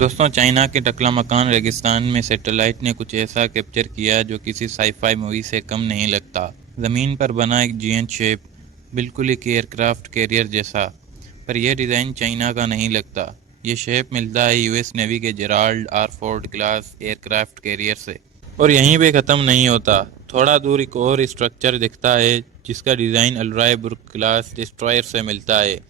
दोस्तों, चाइना के टकला-मकान रेगिस्तान में सैटेलाइट ने कुछ ऐसा कैप्चर किया जो किसी साई-फाई मूवी से कम नहीं लगता। ज़मीन पर बना एक जियंट शेप, बिल्कुल एक एयरक्राफ्ट कैरियर जैसा। पर यह डिज़ाइन चाइना का नहीं लगता। ये शेप मिलता है यूएस नेवी के Gerald R Ford class aircraft carrier से। और यहीं पे ख़त्म नहीं होता। थोड़ा दूर एक और स्ट्रक्चर दिखता है जिसका डिज़ाइन अल्राय बुर्ग क्लास डिस्ट्रॉयर से मिलता है।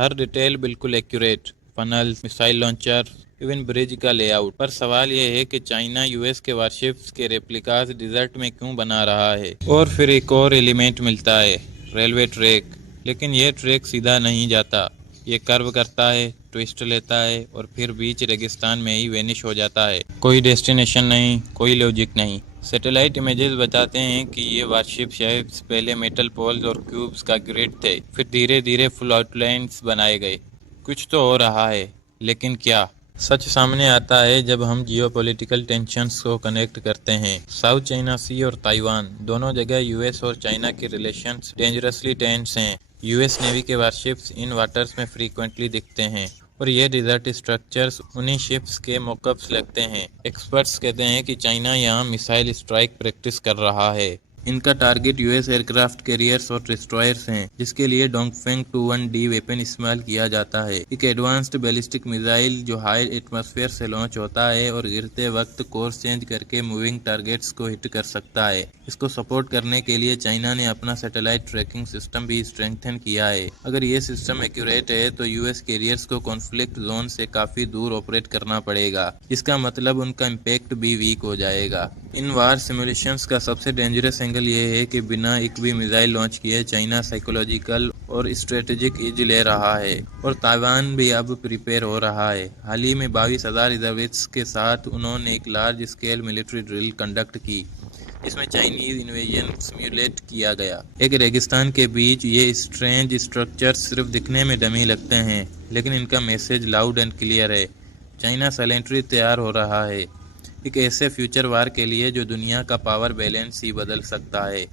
हर डिटेल बिल्कुल accurate, funnel, missile launcher, even bridge का लेआउट। पर सवाल यह है कि चाइना यूएस के वारशिप्स के रेप्लिकास डिजर्ट में क्यों बना रहा है। और फिर एक और एलिमेंट मिलता है, रेलवे ट्रैक। लेकिन यह ट्रैक सीधा नहीं जाता, ये कर्व करता है, ट्विस्ट लेता है और फिर बीच रेगिस्तान में ही वेनिश हो जाता है। कोई डेस्टिनेशन नहीं, कोई लॉजिक नहीं। सैटेलाइट इमेजेस बताते हैं कि ये वारशिप शेप्स पहले मेटल पोल्स और क्यूब्स का ग्रिड थे, फिर धीरे धीरे फुल आउटलाइंस बनाए गए। कुछ तो हो रहा है, लेकिन क्या? सच सामने आता है जब हम जियोपॉलिटिकल टेंशन्स को कनेक्ट करते हैं। साउथ चाइना सी और ताइवान, दोनों जगह यूएस और चाइना के रिलेशंस डेंजरसली टेंस हैं। यूएस नेवी के वारशिप्स इन वाटर्स में फ्रीक्वेंटली दिखते हैं और ये डिजर्ट स्ट्रक्चर्स उन्हीं शिप्स के मॉकअप्स लगते हैं। एक्सपर्ट्स कहते हैं कि चाइना यहाँ मिसाइल स्ट्राइक प्रैक्टिस कर रहा है। इनका टारगेट यूएस एयरक्राफ्ट कैरियर्स और डिस्ट्रॉयर्स हैं, जिसके लिए डोंगफेंग 21D वेपन इस्तेमाल किया जाता है। एक एडवांस्ड बैलिस्टिक मिसाइल जो हाई एटमॉस्फेयर से लॉन्च होता है और गिरते वक्त कोर्स चेंज करके मूविंग टारगेट्स को हिट कर सकता है। इसको सपोर्ट करने के लिए चाइना ने अपना सैटेलाइट ट्रैकिंग सिस्टम भी स्ट्रेंथन किया है। अगर ये सिस्टम एक्यूरेट है तो यूएस कैरियर्स को कॉन्फ्लिक्ट जोन से काफी दूर ऑपरेट करना पड़ेगा। इसका मतलब उनका इम्पैक्ट भी वीक हो जाएगा। इन वार सिमुलेशंस का सबसे डेंजरस एंगल ये है कि बिना एक भी मिसाइल लॉन्च किए चाइना साइकोलॉजिकल और स्ट्रेटेजिक एज ले रहा है और ताइवान भी अब प्रिपेयर हो रहा है। हाल ही में 22,000 रिजर्विस्ट्स के साथ उन्होंने एक large scale military drill conduct की, जिसमें चाइनीज इन्वेजन सिमुलेट किया गया। एक रेगिस्तान के बीच ये स्ट्रेंज स्ट्रक्चर्स सिर्फ दिखने में डमी लगते हैं, लेकिन इनका मैसेज लाउड एंड क्लियर है। चाइना साइलेंटली तैयार हो रहा है एक ऐसे फ्यूचर वार के लिए जो दुनिया का पावर बैलेंस ही बदल सकता है।